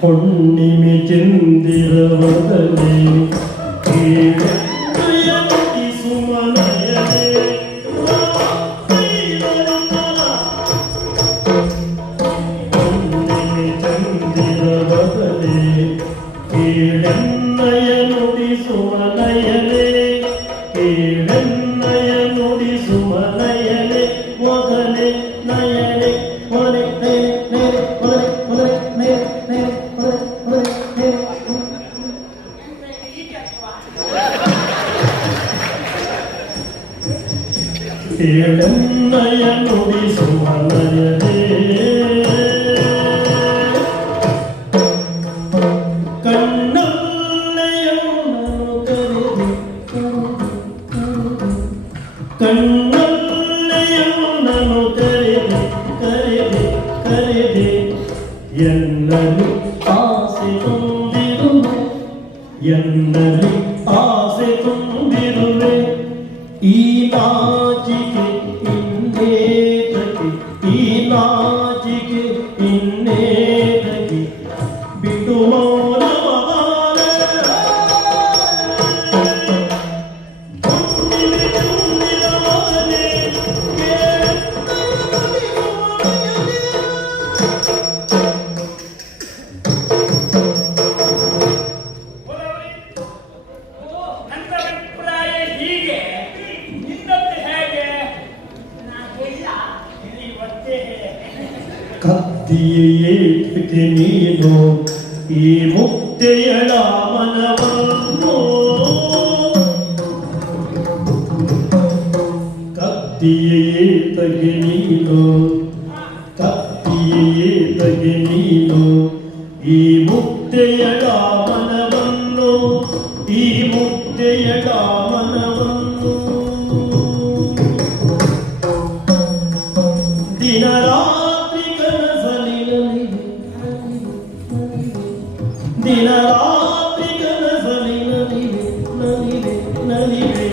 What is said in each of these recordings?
ಹೊನ್ನಿಮೆ ಚಂದಿರವದನೆ ಸುಮನಯನೆ ಹೊನ್ನಿಮೆ ಚಂದಿರವದನೆ ಕೇಳನ್ನಯ ನುಡಿ ಸುಮನಯನೆ ಕೇಳನ್ನಯ ನುಡಿ ಸುಮನಯನೆ ಮೊದಲೇ ನಯನೆ ಮೊದಲೇ ಕೇಳನ್ನಯ ನುಡಿ ಸುಮನಯನೆ ಕಣ್ಣಲ್ಲಯನನು ಕರೆದೆ ಕಣ್ಣಲ್ಲಯನನು ಕರೆದೆ ಕರೆದೆ ಕರೆದೆ ಎನ್ನಲು ಆಸೆ ತುಂಬಿರುವೆ ಎನ್ನಲು ಆಸೆ ತುಂಬಿರುವೆ ಈ ನಾಚಿಕೆ ಇನ್ನೇತಕ್ಕೆ ಈ ನಾಚಿಕೆ ಇನ್ನೇತಕ್ಕೆ ಬಿಟ್ಟು ಕತ್ತಿಯೇಕೆ ನೀನು ಈ ಮುಕ್ತೆಯಳ ಮನವನ್ನು ಕತ್ತಿಯೇತಗೆ ನೀನು ಕತ್ತಿಯೇತಗೆ ನೀನು ಈ ಮುಕ್ತೆಯಳ ಮನವನ್ನು ಈ ಮುಕ್ತೆಯಳ ಮನವನ್ನು ದಿನರಾತ್ರಿ ಕನಸಲಿ ನಲಿವೆ ನಲಿವೆ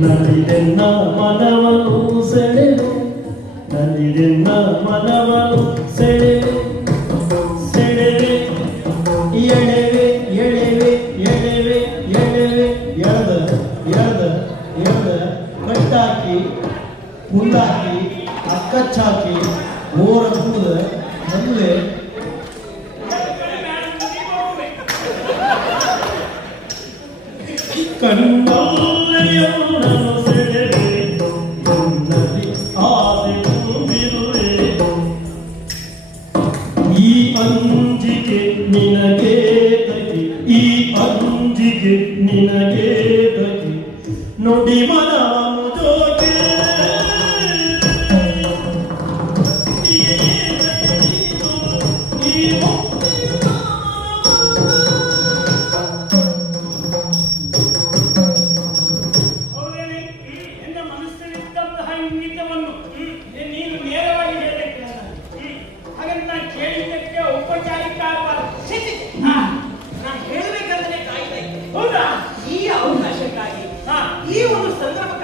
ನಲಿದೆನ್ನ ಮನವನು ಸೆಳೆವೆ ನಲಿದೆನ್ನ ಮನವನು ಸೆಳೆವೆ ಸೆಳೆವೆ ಎಳೆವೆ ಎಳೆವೆ ಎಳೆವೆ ಎಳೆವೆ ಎಳೆದ ಎಳೆದ ಎಳೆದ ಕಟ್ಟಾಕಿ ಮುಂದಾಕಿ ಅಕ್ಕಚ್ಚಾಕಿ ಮೋರ ಕೂದ ಮದುವೆ ಕಣ್ಣಲ್ಲಯನನು ಸೆಳೆವೆ ಎನ್ನಲಿ ಆಸೆ ತುಂಬಿರುವೆ ಈ ಅಂಜಿಕೆ ನಿನಗೆ ತಗಿ ಈ ಅಂಜಿಕೆ ನಿನಗೆ ತಗಿ ನುಡಿ ಮನವನು ಜೋಗೆ ಈ ಒಂದು ಸಂದರ್ಭ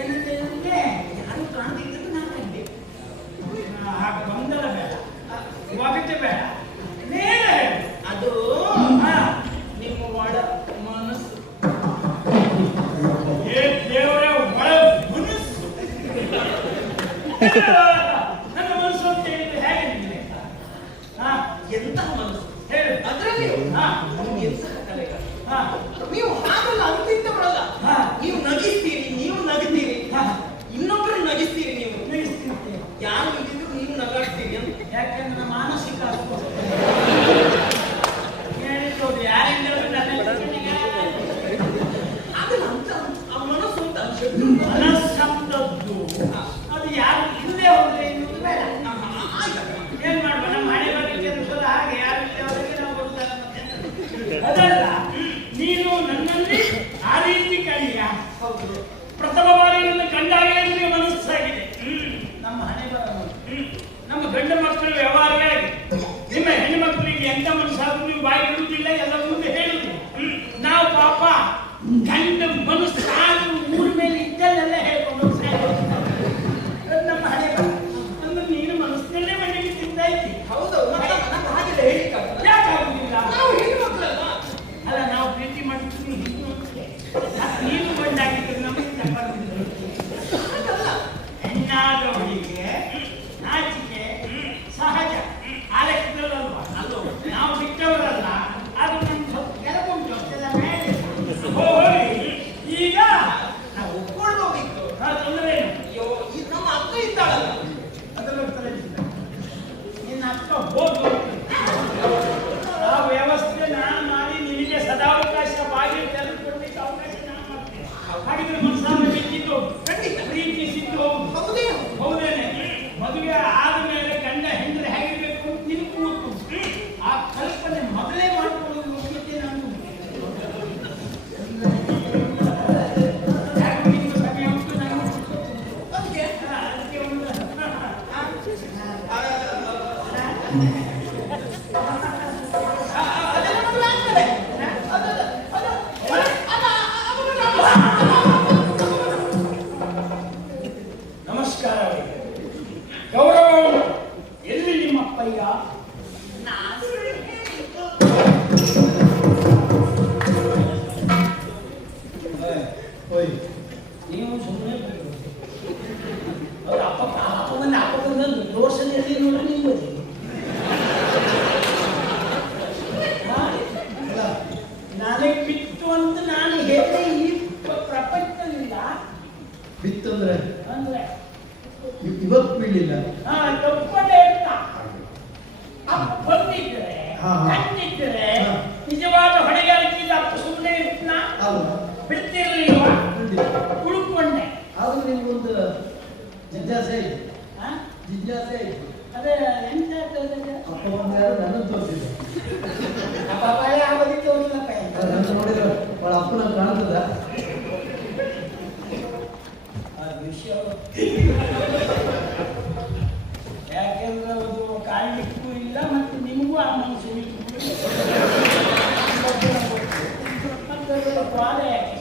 ಏನಂದ್ರೆ ಯಾರು ಕಾಣದಿದ್ದದ್ದು ನಾನು ಕಂಡೆ. ಹಾಗೆ ಗೊಂದಲ ಬೇಡ, ಒಗಟೆ ಬೇಡ, ನೇರ ಹೇಳು. ಅದು ನಿಮ್ಮ ಒಳ ಮನಸ್ಸು. ದೇವರ ಒಳ ಮನಸ್ಸು. ನನ್ನ ಮನಸ್ಸು ಅಂತ ಹೇಳಿದ್ರೆ ಹೇಗೆ ನಿಮಗೆ? ಎಂತಹ ಮನಸ್ಸು ಹೇಳು. ಅದರಲ್ಲಿಯೂ ಎಂತಹ ಕಲೆಗಳು. ನೀವು ಹಾಗಲ್ಲ, ಅಂತಿದ್ದವರಲ್ಲ. ನೀವು ನಗಿಸ್ತೀರಿ, ನೀವು ನಗ್ತೀರಿ, ಇನ್ನೊಬ್ಬರು ನಗಿಸ್ತೀರಿ. ನೀವು ನಗಿಸ್ತೀರಿ, ಯಾರು ಇದ್ದಿದ್ರು ನೀವು ನಗಾಡ್ತೀರಿ ಅಂತ. ಯಾಕಂದ್ರೆ ಮಾನಸಿಕ ಹೇಳಿದ್ರು ಯಾರಿಂದ ಅದನ್ನ ಅಂತ ಆ ಮನಸ್ಸು ಅಂತ ಮನಸ್ಸಂತದ್ದು. ಅದು ಯಾರು ಇಲ್ಲದೆ ಹೋದ್ರೆ ಇನ್ನೊಂದು ಬೇಡ. ಏನ್ ಮಾಡುವ, ನಮ್ಮ ಹಣೆ ಬರಲಿಕ್ಕೆ ಹಾಗೆ ಯಾರು ಇಲ್ಲವರೆಗೆ ನಾವು ಬರುತ್ತಾರೆ. ಅದಲ್ಲ, ನೀನು ನನ್ನಲ್ಲಿ ಆ ರೀತಿ ಕಂಡಿಯ. ಹೌದು, ಪ್ರಥಮ ಬಾರಿ ನನ್ನ ಕಂಡಾಗಲೇ ನಿಮಗೆ ಮನಸ್ಸಾಗಿದೆ. ನಮ್ಮ ಹಣೆ ಬರ, ನಮ್ಮ ಗಂಡು ಮಕ್ಕಳ ವ್ಯವಹಾರವೇ ಆಗಿದೆ. ನಿಮ್ಮ ಹೆಣ್ಣು ಮಕ್ಕಳಿಗೆ ಎಂತ ಮನಸ್ಸಾದ್ರೂ ನೀವು ಬಾಯಿ ಬಿಡುವುದಿಲ್ಲ, ಎಲ್ಲ ಮುಂದೆ ಹೇಳುವುದಿಲ್ಲ. ನಾವು ಪಾಪ ಗಂಡ ಮನಸ್ಸಾದ್ರೂ ಊರ ಮೇಲೆ ಇದ್ದಲ್ಲೆಲ್ಲ ಹೇಳ್ಕೊಂಡು ನಮ್ಮ ಹಣೆ ಬರ. ಅಂದ್ರೆ ನೀನು ಮನಸ್ಸಿನಲ್ಲೇ ಮನೆಗೆ ತಿಂತಾ ಇದ್ದಿ. ಹೌದು, ಹಾಗೆಲ್ಲ ಹೇಳಿಕ್ಕಾಗಲ್ಲ. ಯಾಕಾಗುದಿಲ್ಲ? ನಾವು ಹೆಣ್ಣು ಮಕ್ಕಳಲ್ಲ. ಅಲ್ಲ, ನಾವು ಪ್ರೀತಿ ಮಾಡಿದ್ದು ನೀನು ಬಂದಾಗಿದ್ದು ನಮಗೆ ತಪ್ಪಾಗಿದ್ದು. ಹೆಣ್ಣಾದವಳಿಗೆ ನಾಚಿಕೆ ಸಹಜ, ಆ ಲೆಕ್ಕದಲ್ಲಲ್ವಾ? ಅಲ್ಲೋ, ನಾವು ಬಿಟ್ಟವರಲ್ಲ. ಅದು ನಮ್ಮ ಸ್ವಲ್ಪ ಕೆಲವುಂಟು ಅಷ್ಟೆಲ್ಲ ಮೇಲೆ ಹೋಗಿ. ಈಗ ನಾವು ಒಪ್ಕೊಳ್ಬೋದಿತ್ತು. ತೊಂದರೆ ಏನು? ನಮ್ಮ ಅಕ್ಕ ಇದ್ದಾಳಲ್ಲ, ಅದರ ನಿನ್ನ ಅಕ್ಕ ಹೋಗು. ಆ ವ್ಯವಸ್ಥೆ ನಾನು ಮಾಡಿ ನಿನಗೆ ಸದಾವಕಾಶ ಬಾಗಿ ತೆಗೆದುಕೊಡ್ಲಿಕ್ಕೆ ಅವಕಾಶ ನಾನು ಮಾಡ್ತೇನೆ. ಹಾಗಿದ್ರೆ ಮನಸ್ಸಾಗ ಬಿಟ್ಟಿದ್ದು ಖಂಡಿತ ಪ್ರೀತಿಸಿದ್ದು ಹೌದೇನು? ಹೌದೇನೆ. ಮದುವೆ ಆದ ಮೇಲೆ ಗಂಡ ಹೆಂಡ್ರೆ ಹೇಗಿರ್ಬೇಕು ಅಂತ ನಿನಗೂ ಗೊತ್ತು. ಆ ಕಲ್ಪನೆ ಮೊದಲೇ ಮಾಡ್ಕೊಳ್ಳೋದು ಮುಖ್ಯತೆ. ನಾನು ನಿಮ್ಮ ಸಮಯ ಉಂಟು, ನಾನು ಅದಕ್ಕೆ ಒಂದು ನಮಸ್ಕಾರ. ಗೌರವ ಎಲ್ಲಿ ನಿಮ್ಮಪ್ಪಯ್ಯ? ನೀವು ಸುಮ್ಮನೆ ಅಪ್ಪ ಅಪ್ಪನ ಅಪ್ಪನ ತೋರ್ಸಲ್ಲಿ ಎಲ್ಲಿ ನೋಡ್ರಿ ನೀವು. ನಾನೇ ಬಿತ್ತು ಅಂತ ನಾನು ಹೇಳಿ ಈ ಪ್ರಪಂಚದಿಂದ ಬಿತ್ತು ಅಂದ್ರೆ ಅಂದ್ರೆ ಇವತ್ತು ಬೀಳಿಲ್ಲ. ತಪ್ಪದೇ ಇರ್ತ ಬಂದಿದ್ರೆ ಕಂಡಿದ್ರೆ ನಿಜವಾದ ಹೊಣೆಗಾರಿಕೆಯಿಂದ ಅಪ್ಪ ಸುಮ್ಮನೆ ಇರ್ತೀನ, ಬಿಡ್ತಿರ್ಲಿಲ್ವ? ಉಳ್ಕೊಂಡೆ. ಆದ್ರೂ ನಿಮ್ಗೊಂದು ಜಿಜ್ಞಾಸೆ ಇದೆ. ಜಿಜ್ಞಾಸೆ ಇದೆ. ಅದೇ ಎಂತ ಅಪ್ಪ ಒಂದು ಯಾರು ನನ್ನನ್ನು ತೋರಿಸಿದ್ರು. ಅವಧಿ ತೋರಿಲ್ಲಪ್ಪ. ನನ್ನ ನೋಡಿದ್ರೆ ಅವಳ ಅಪ್ಪನ ಕಾಣ್ತದ ವಿಷಯ. ಯಾಕೆಂದ್ರೆ ಅದು ಕಾಣಲಿಕ್ಕೂ ಇಲ್ಲ, ಮತ್ತು ನಿಮಗೂ ಆ ಮನಸ್ಸು ಮತ್ತೆ ಯಾಕೆ